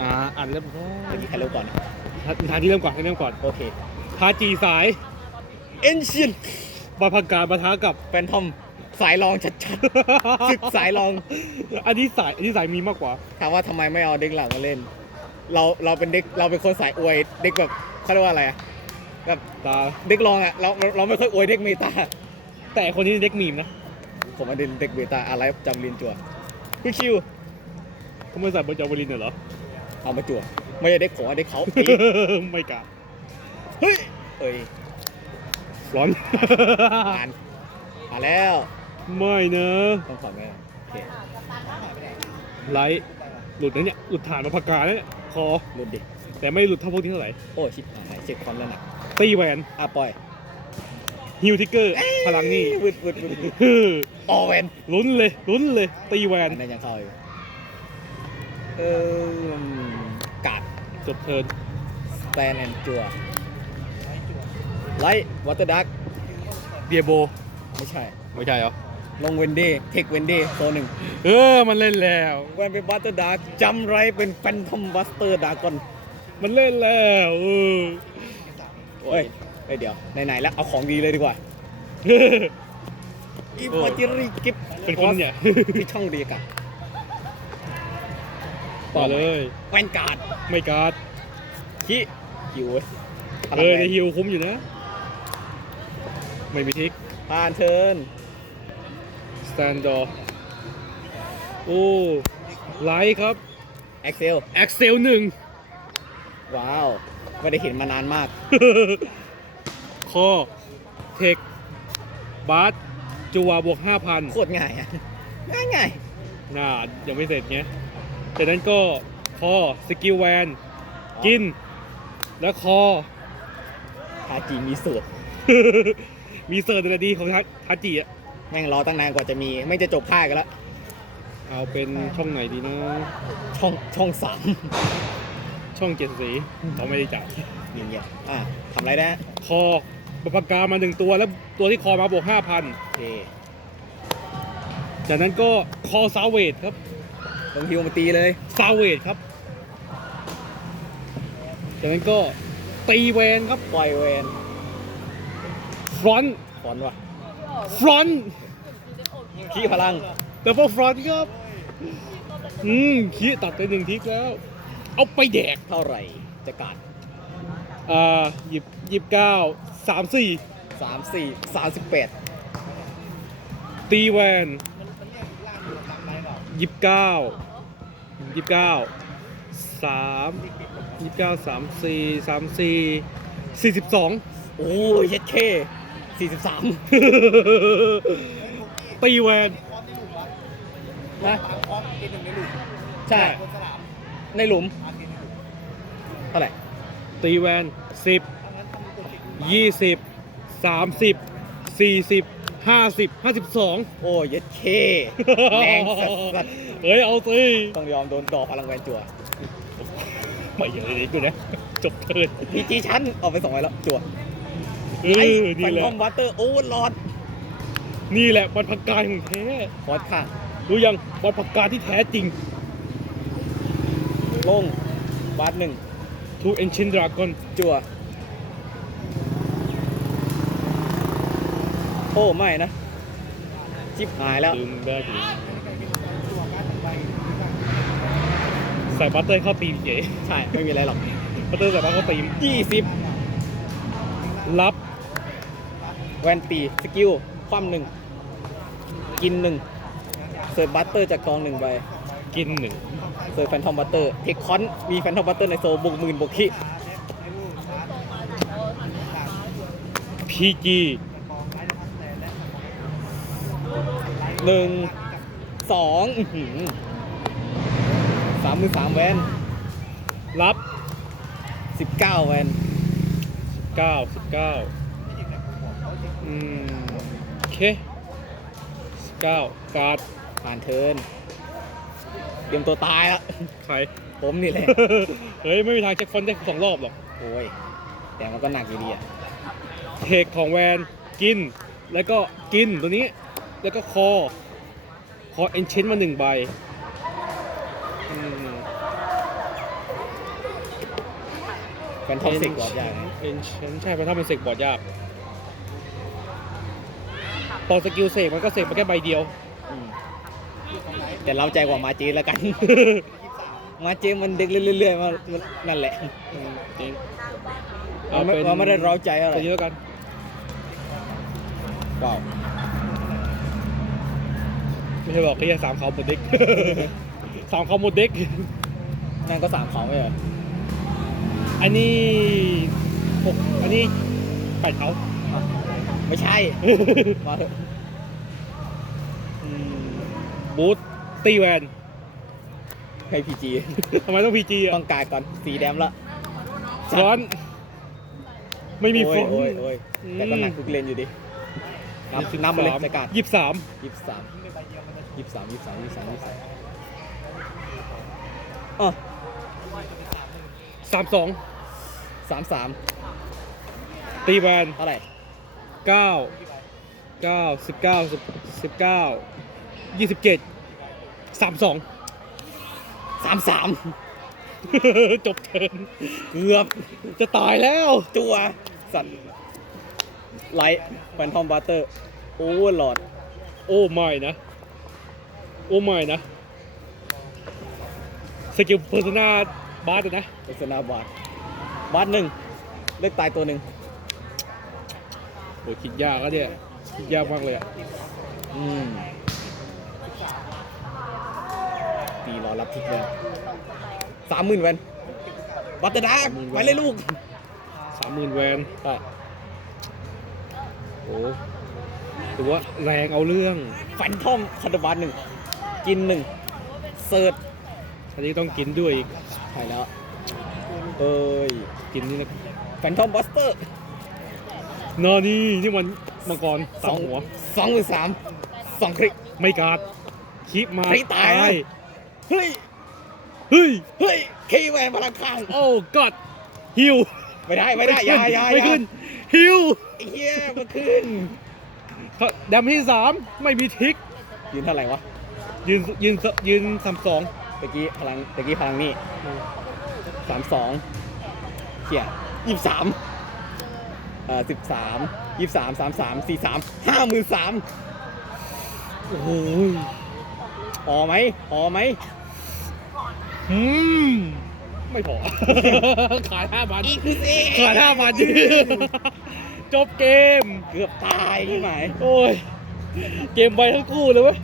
อ่าอ่านเริ่มเมื่อกี้ใครเริ่มก่อนทานที่เริ่มก่อนให้เริ่มก่อนโอเคทาจีสายเอนชินบาพังการปะทะกับแฟนทอมสายรองชัดๆศึกสายรอง อันนี้สายอันนี้สายมีมากกว่าถามว่าทำไมไม่เอาเด็กหลังมาเล่น เราเราเป็นเด็กเราเป็นคนสายอวยเด็กแบบเขาเรียกว่าอะไรอะแบบตาเด็กรองอะเราเราเราไม่ค่อยอวยเด็กเมตาแต่คนนี้เด็กมีมนะผมมาเด็นเด็กเมตาอะไรจำลินจั่วคือคิวเขาไม่ใส่บนจาวลินเหรอ เอามาจั่วไม่ใช่เด็กผมเอาเด็กเขาตีไม่กล้าเฮ้ยเอ้ยร้อนผ่านผ่านแล้วไม่นะต้องขอแม่โอเคไลท์หลุดนะเนี่ยหลุดฐานมาพังการแล้วเนี่ยคอรุนดิแต่ไม่หลุดเท่าพวกที่เท่าไหร่โอ้ชิบหายเช็คความแล้วหนักตีแหวนอะปล่อยฮิวทิกเกอร์พลังนี่วืดวืดวืดวืดฮึ่มออเวนลุ้นเลยลุ้นเลยตีแหวนอันนั้นยังเข้าอยู่เออกาด จบเทิร์นสแตนแอนจัวไลท์วอเตอร์ดักเดียโบไม่ใช่ ไม่ใช่เหรอ ลงเวนดี้เทคเวนดี้โซนหนึ่งเออ มันเล่นแล้วแวนเป็นบัตเตอร์ดักจำไรเป็นแฟนทอมบัสเตอร์ดากอนมันเล่นแล้วเออโอ้ยเอ้ยเดี๋ยว ไหน ๆ แล้ว เอาของดีเลยดีกว่าอีมาจิริกิฟเป็นคนเนี่ย ที่ช่องดีกัน ต่อเลยแวนการ์ดไม่การ์ดขี้หิวเว้ยพเอลังอแรในงฮิวคุ้มอยู่นะ ไม่มีทิกผ่านเทิร์นสแตนดอร์โอ้ไลท์ครับเอ็กเซลแอ็กเซลหนึ่งว้าว ไม่ได้เห็นมานานมากคอเทคบาสจัวบวก5,000โคตรง่ายอะง่ายง่ายน่ายังไม่เสร็จไง จากนั้นก็คอสกิลแวนกิน แล้วคอ ทาจีมีสูตร มีเสิร์ฟนาดีของทัทัจิอะ แม่งรอตั้งนานกว่าจะมี ไม่จะจบภาคกันแล้ว เอาเป็นช่องไหนดีนะ ช่องช่องสามช่องเจ็ดสีเขาไม่ได้จ่ายอย่างเงี้ยอะทำอะไรนะคอปปากกามาหนึ่งตัวแล้วตัวที่คอมาบวก5,000โอเคจากนั้นก็คอซาเวดครับ ลงฮิวมาตีเลยซาเวดครับจากนั้นก็ตีแวนครับปล่อยเวนฟรอนต์ฟอนต์ว่ะฟรอนต์ขี้พลังดับเบิลฟรอนต์ครับอืมขี้ตัดไปหนึ่งทิกแล้ว เอาไปแดกเท่าไหร่จะกัดอ่าหยิบหยิบเก้าสามสี่สามสี่สามสิบแปดตีแวน ยี่สิบเก้ายี่สิบเก้าสามยี่สิบเก้าสามสี่สามสี่สี่สิบสองโอ้ยเย็ดเคสี่สิบสามตีแวนนะใช่ ในหลุม เท่าไหร่ ตีแวนสิบยี่สิบสามสิบสี่สิบ ห้าสิบห้าสิบสองโอ้ยเย็ดเคแรงสัสเฮ้ยเอาสิๆต้องยอมโดนดอกพลังแวนจั่วไม่เยอะเลยกูนะ จบเทิร์นพีจีชั้นออกไปสองไว้แล้วจั่วเออไอ้นี่ฟันแหละคอมบัตเตอร์โอเวอร์ลอดนี่แหละบอลพักการของแท้คอร์สข้างรู้ยังบอลพักการที่แท้จริงลงบาสหนึ่งทูเอนชินดรากอนจั่ว โอ้ไม่นะจิบหายแล้วลืมได้ดิใส่บัตเตอร์เข้าตีมเก๋ใช่ไม่มีอะไรหรอกบัตเตอร์ใส่บัตเตอร์เข้าตีมยี่สิบรับแวนตีสกิลคว่ำหนึ่งกินหนึ่งเสิร์ฟบัตเตอร์จากกองหนึ่งใบกินหนึ่งเสิร์ฟแฟนทอมบัตเตอร์เทคคอนมีแฟนทอมบัตเตอร์ในโซบวกหมื่นบวกขี้พีจี หนึ่งสองอื้อหือสามมือสามแวนรับสิบเก้าแวนเก้าสิบเก้าอืมโอเคสิบเก้าการ์ดผ่านเทิร์นเตรียมตัวตายแล้วใคร ผมนี่แหละ เฮ้ย ไม่มีทางเช็คฟอนต์ได้สองรอบหรอก โอ้ย แต่มันก็หนักอยู่ดีอะเทคของแวนกิน แล้วก็กินตัวนี้ แล้วก็คอ คอเอนเชนมาหนึ่งใบอืมแฟนทอมเสกบอร์ดยากนะเอ็นฉันใช่เพราะถ้ามันเสกบอร์ดยากตอนสกิลเสกมันก็เสกมาแค่ใบเดียวอืมแต่เราใจกว่ามาเจแล้วกัน มาเจมันเด็กเรื่อยๆมามันนั่นแหละอืมจริงเราไม่เราไม่ได้เร้าใจอะไรตัวนี้แล้วกันว้าว ไม่ใช่บอกแค่สามเขาหมดเด็ก สามเขาหมดเด็ก นั่นก็สามเขาไม่เหรออันนี้หกอันนี้แปดเขาอะไม่ใช่ มาเถอะอืมบูทตีแวนให้พีจีทำไมต้องพีจีอะต้องการก่อนสีแดมละร้อน ไม่มีโอ้ฟยอนต์โอ้ยโอ้ยอืมแต่ก็หนักทุกเลนอยู่ดินับนับมาเลยในการยี่สิบสามยี่สิบสาม ยี่สิบสามยี่สิบสามยี่สิบสามยี่สิบสามอ๋อสามสองสามสามตีแวนเท่าไหร่เก้าเก้าสิบเก้าสิบเก้ายี่สิบเจ็ดสามสองสามสามจบเทิร์นเกือบจะตายแล้วตัวสัตว์ไลท์แฟนทอมบัตเตอร์โอเวอร์ลอดโอ้ไม่นะ โอ้ไม่นะ สกิลเพอร์ซนาบาสนะโฆษณาบาทบาทหนึ่งเลือกตายตัวหนึ่งโอ้ยคิดยากแล้วเนี่ยคิดยากมากเลยอะอืมตีรอรับทิกเลยสามหมื่นแวนบัตเตอร์ดาร์กไปเลยลูกสามหมื่นแวนใช่โอ้ถือว่าแรงเอาเรื่องแฟนทอมคันเดอร์บาร์หนึ่ง กินหนึ่งเซิร์ชอันนี้ต้องกินด้วยอีกใช่แล้ว เอ้ย กินนี่นะแฟนทอมบัสเตอร์นอนี่นี่มันมังกรสามหัวสองหรือสามสองคลิกไม่การ์ดคิดมาคลิปตายนะเฮ้ย เฮ้ย เฮ้ยเคแวนพลังข้าง โอ้กอดฮิวไม่ได้ไม่ได้อยาอยาไม่อยาขึ้นฮิวไอ้เหี้ยมันขึ้นดำที่สามไม่มีทิกยืนเท่าไหร่วะ ยืนยืนยืนสามสองตะกี้พลังตะกี้พลังนี่สามสองเขี่ยยี่สามเอ่อสิบสามยี่สามสามสามสี่สามห้าหมื่นสามโอ้โหพอไหมพอไหมอืมไม่พอ ขายห้าพันอีกคือสิขายห้าพันจบเกม เกือบตายใช่ไหมโอ้ย เกมไวทั้งคู่เลยเว้ย